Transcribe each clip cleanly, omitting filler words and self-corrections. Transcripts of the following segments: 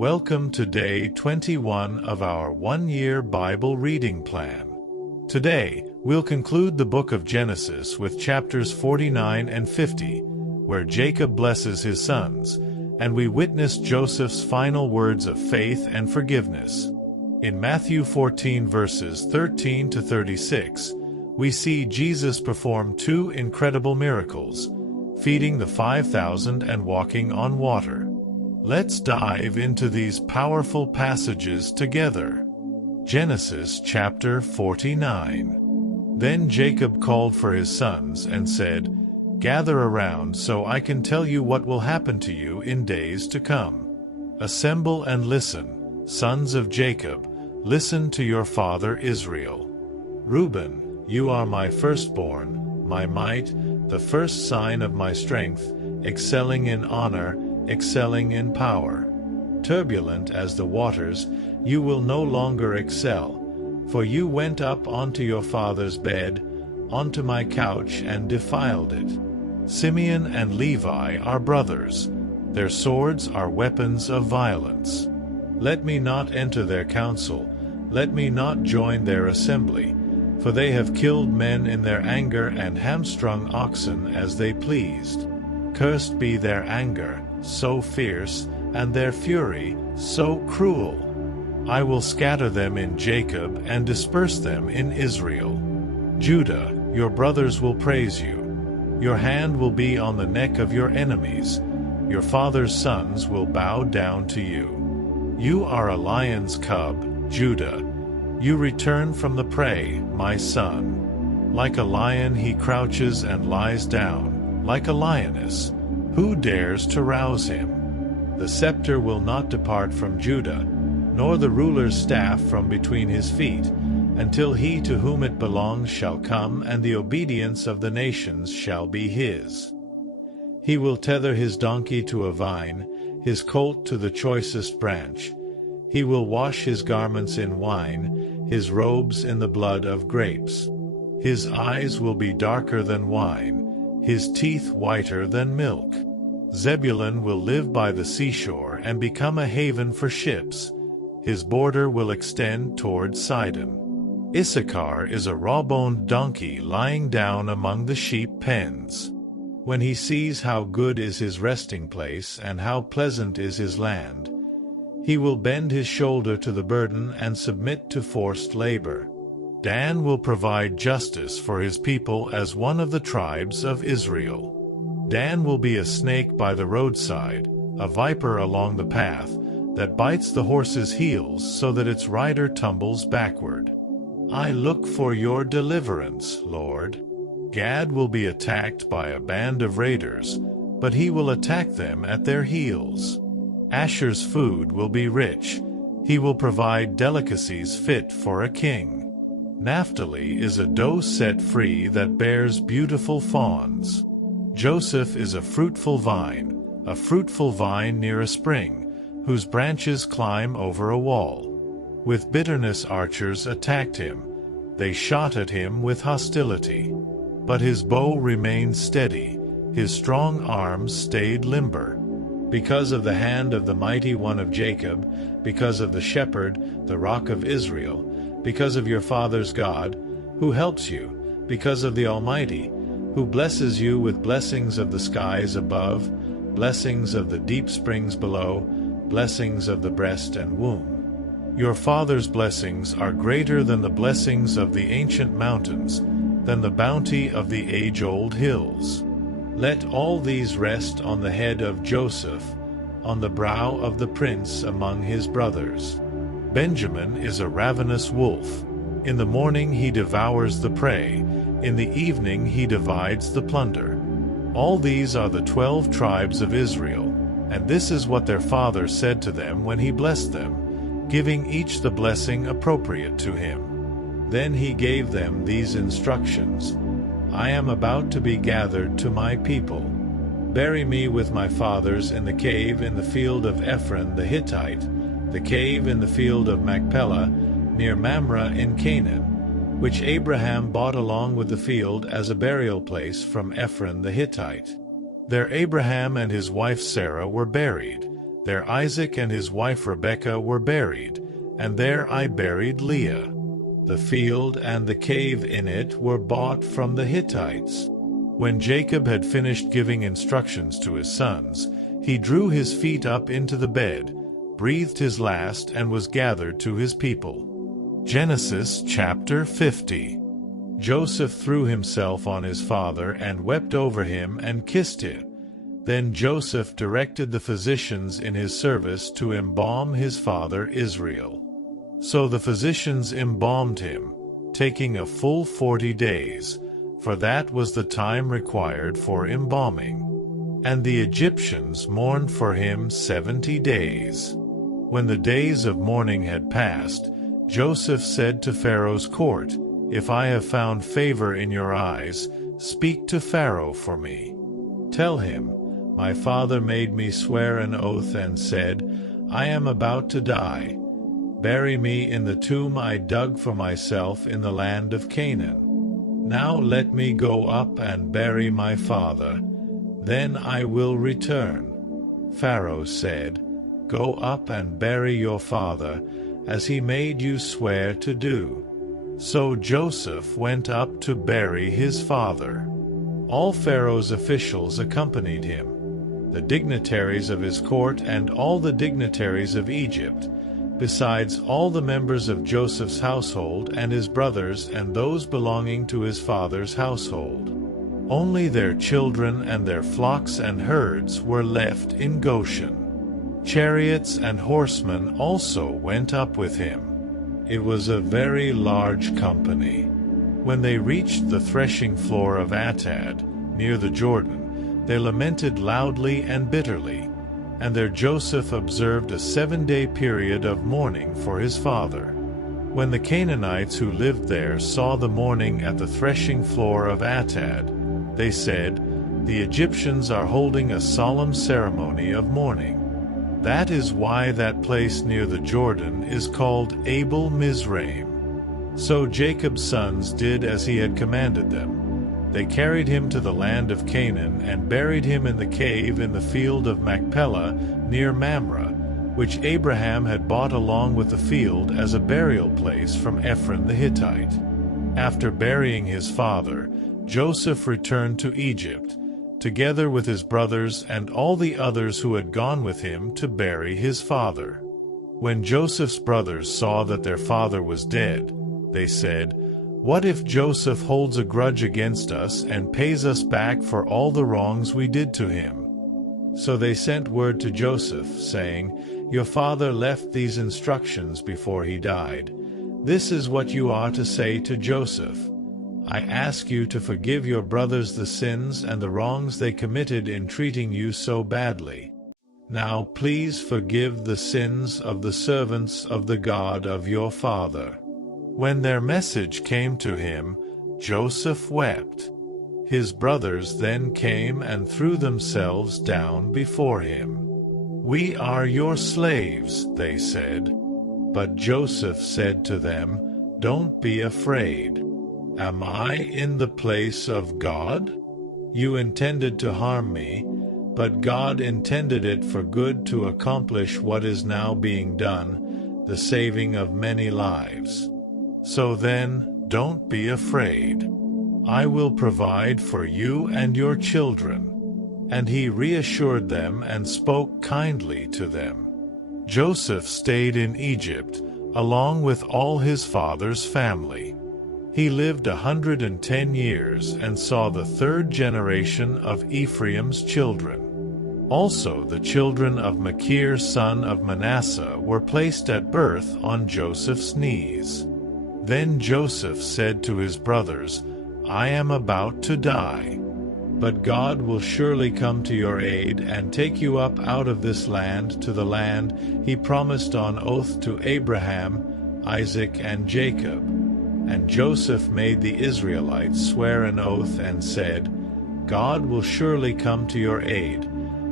Welcome to day 21 of our one-year Bible reading plan. Today, we'll conclude the book of Genesis with chapters 49 and 50, where Jacob blesses his sons, and we witness Joseph's final words of faith and forgiveness. In Matthew 14 verses 13 to 36, we see Jesus perform two incredible miracles, feeding the 5,000 and walking on water. Let's dive into these powerful passages together. Genesis chapter 49. Then Jacob called for his sons and said, "Gather around so I can tell you what will happen to you in days to come. Assemble and listen, sons of Jacob, listen to your father Israel. Reuben, you are my firstborn, my might, the first sign of my strength, excelling in honor, excelling in power. Turbulent as the waters, you will no longer excel, for you went up onto your father's bed, onto my couch, and defiled it. Simeon and Levi are brothers. Their swords are weapons of violence. Let me not enter their council, let me not join their assembly, for they have killed men in their anger and hamstrung oxen as they pleased. Cursed be their anger, so fierce, and their fury, so cruel. I will scatter them in Jacob and disperse them in Israel. Judah, your brothers will praise you. Your hand will be on the neck of your enemies. Your father's sons will bow down to you. You are a lion's cub, Judah. You return from the prey, my son. Like a lion he crouches and lies down, like a lioness. Who dares to rouse him? The scepter will not depart from Judah, nor the ruler's staff from between his feet, until he to whom it belongs shall come, and the obedience of the nations shall be his. He will tether his donkey to a vine, his colt to the choicest branch. He will wash his garments in wine, his robes in the blood of grapes. His eyes will be darker than wine, his teeth whiter than milk. Zebulun will live by the seashore and become a haven for ships. His border will extend toward Sidon. Issachar is a raw-boned donkey lying down among the sheep pens. When he sees how good is his resting place and how pleasant is his land, he will bend his shoulder to the burden and submit to forced labor. Dan will provide justice for his people as one of the tribes of Israel. Dan will be a snake by the roadside, a viper along the path, that bites the horse's heels so that its rider tumbles backward. I look for your deliverance, Lord. Gad will be attacked by a band of raiders, but he will attack them at their heels. Asher's food will be rich. He will provide delicacies fit for a king. Naphtali is a doe set free that bears beautiful fawns. Joseph is a fruitful vine near a spring, whose branches climb over a wall. With bitterness archers attacked him. They shot at him with hostility. But his bow remained steady, his strong arms stayed limber. Because of the hand of the mighty one of Jacob, because of the shepherd, the rock of Israel, because of your father's God, who helps you, because of the Almighty, who blesses you with blessings of the skies above, blessings of the deep springs below, blessings of the breast and womb. Your father's blessings are greater than the blessings of the ancient mountains, than the bounty of the age-old hills. Let all these rest on the head of Joseph, on the brow of the prince among his brothers. Benjamin is a ravenous wolf. In the morning he devours the prey, in the evening he divides the plunder. All these are the 12 tribes of Israel, and this is what their father said to them when he blessed them, giving each the blessing appropriate to him. Then he gave them these instructions: I am about to be gathered to my people. Bury me with my fathers in the cave in the field of Ephron the Hittite, the cave in the field of Machpelah, near Mamre in Canaan, which Abraham bought along with the field as a burial place from Ephron the Hittite. There Abraham and his wife Sarah were buried. There Isaac and his wife Rebekah were buried, and there I buried Leah. The field and the cave in it were bought from the Hittites. When Jacob had finished giving instructions to his sons, he drew his feet up into the bed, breathed his last, and was gathered to his people. Genesis chapter 50. Joseph threw himself on his father and wept over him and kissed him. Then Joseph directed the physicians in his service to embalm his father Israel. So the physicians embalmed him, taking a full 40 days, for that was the time required for embalming. And the Egyptians mourned for him 70 days. When the days of mourning had passed, Joseph said to Pharaoh's court, "If I have found favor in your eyes, speak to Pharaoh for me. Tell him, my father made me swear an oath and said, I am about to die. Bury me in the tomb I dug for myself in the land of Canaan. Now let me go up and bury my father, then I will return." Pharaoh said, "Go up and bury your father, as he made you swear to do." So Joseph went up to bury his father. All Pharaoh's officials accompanied him, the dignitaries of his court and all the dignitaries of Egypt, besides all the members of Joseph's household and his brothers and those belonging to his father's household. Only their children and their flocks and herds were left in Goshen. Chariots and horsemen also went up with him. It was a very large company. When they reached the threshing floor of Atad, near the Jordan, they lamented loudly and bitterly, and there Joseph observed a 7-day period of mourning for his father. When the Canaanites who lived there saw the mourning at the threshing floor of Atad, they said, "The Egyptians are holding a solemn ceremony of mourning." That is why that place near the Jordan is called Abel Mizraim. So Jacob's sons did as he had commanded them. They carried him to the land of Canaan and buried him in the cave in the field of Machpelah near Mamre, which Abraham had bought along with the field as a burial place from Ephron the Hittite. After burying his father, Joseph returned to Egypt, together with his brothers and all the others who had gone with him to bury his father. When Joseph's brothers saw that their father was dead, they said, "What if Joseph holds a grudge against us and pays us back for all the wrongs we did to him?" So they sent word to Joseph, saying, "Your father left these instructions before he died. This is what you are to say to Joseph. I ask you to forgive your brothers the sins and the wrongs they committed in treating you so badly. Now please forgive the sins of the servants of the God of your father." When their message came to him, Joseph wept. His brothers then came and threw themselves down before him. "We are your slaves," they said. But Joseph said to them, "Don't be afraid. Am I in the place of God? You intended to harm me, but God intended it for good to accomplish what is now being done, the saving of many lives. So then, don't be afraid. I will provide for you and your children." And he reassured them and spoke kindly to them. Joseph stayed in Egypt, along with all his father's family. He lived 110 years and saw the 3rd generation of Ephraim's children. Also the children of Machir son of Manasseh were placed at birth on Joseph's knees. Then Joseph said to his brothers, "I am about to die. But God will surely come to your aid and take you up out of this land to the land he promised on oath to Abraham, Isaac, and Jacob." And Joseph made the Israelites swear an oath and said, "God will surely come to your aid,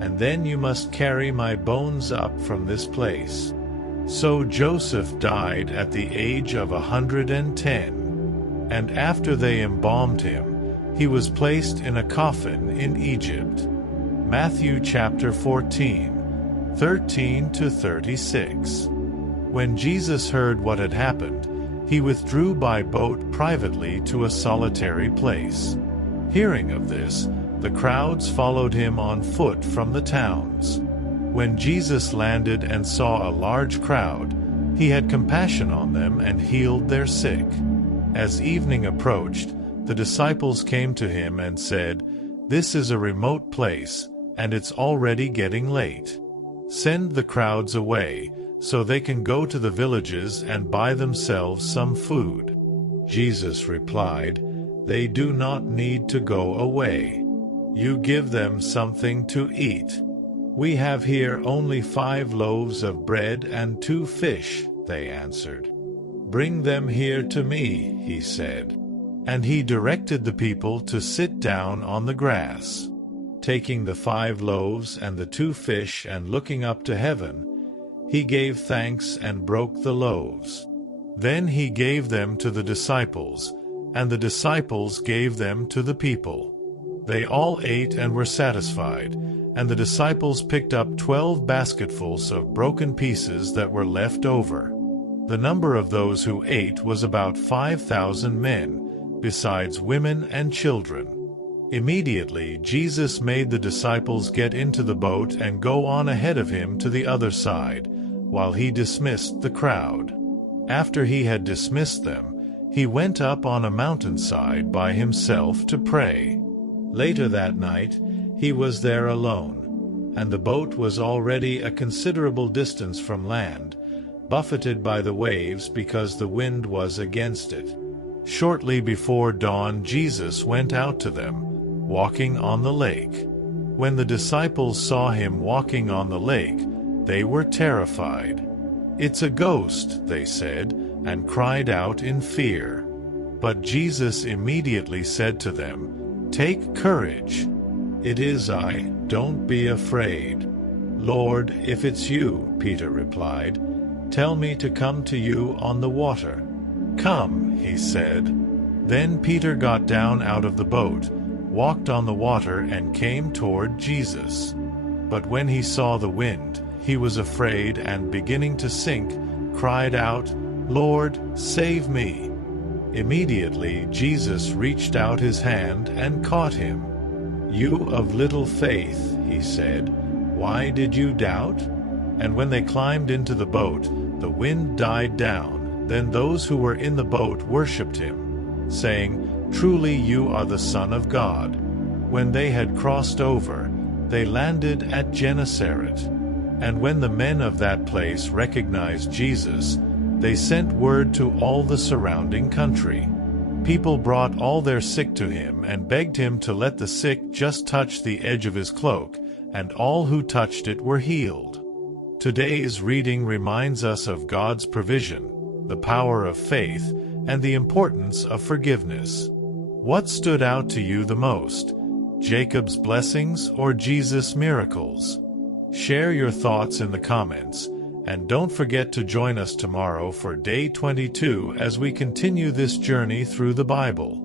and then you must carry my bones up from this place." So Joseph died at the age of 110. And after they embalmed him, he was placed in a coffin in Egypt. Matthew chapter 14. 13-36. When Jesus heard what had happened, he withdrew by boat privately to a solitary place. Hearing of this, the crowds followed him on foot from the towns. When Jesus landed and saw a large crowd, he had compassion on them and healed their sick. As evening approached, the disciples came to him and said, "This is a remote place, and it's already getting late. Send the crowds away, so they can go to the villages and buy themselves some food." Jesus replied, "They do not need to go away. You give them something to eat." "We have here only 5 loaves of bread and 2 fish," they answered. "Bring them here to me," he said. And he directed the people to sit down on the grass. Taking the 5 loaves and the 2 fish and looking up to heaven, he gave thanks and broke the loaves. Then he gave them to the disciples, and the disciples gave them to the people. They all ate and were satisfied, and the disciples picked up 12 basketfuls of broken pieces that were left over. The number of those who ate was about 5,000 men, besides women and children. Immediately Jesus made the disciples get into the boat and go on ahead of him to the other side, while he dismissed the crowd. After he had dismissed them, he went up on a mountainside by himself to pray. Later that night, he was there alone, and the boat was already a considerable distance from land, buffeted by the waves because the wind was against it. Shortly before dawn, Jesus went out to them, walking on the lake. When the disciples saw him walking on the lake, they were terrified. "It's a ghost," they said, and cried out in fear. But Jesus immediately said to them, "Take courage. It is I, don't be afraid." "Lord, if it's you," Peter replied, "tell me to come to you on the water." "Come," he said. Then Peter got down out of the boat, walked on the water, and came toward Jesus. But when he saw the wind, he was afraid, and beginning to sink, cried out, "Lord, save me." Immediately Jesus reached out his hand and caught him. "You of little faith," he said, "why did you doubt?" And when they climbed into the boat, the wind died down. Then those who were in the boat worshipped him, saying, "Truly you are the Son of God." When they had crossed over, they landed at Gennesaret. And when the men of that place recognized Jesus, they sent word to all the surrounding country. People brought all their sick to him and begged him to let the sick just touch the edge of his cloak, and all who touched it were healed. Today's reading reminds us of God's provision, the power of faith, and the importance of forgiveness. What stood out to you the most, Jacob's blessings or Jesus' miracles? Share your thoughts in the comments, and don't forget to join us tomorrow for Day 22 as we continue this journey through the Bible.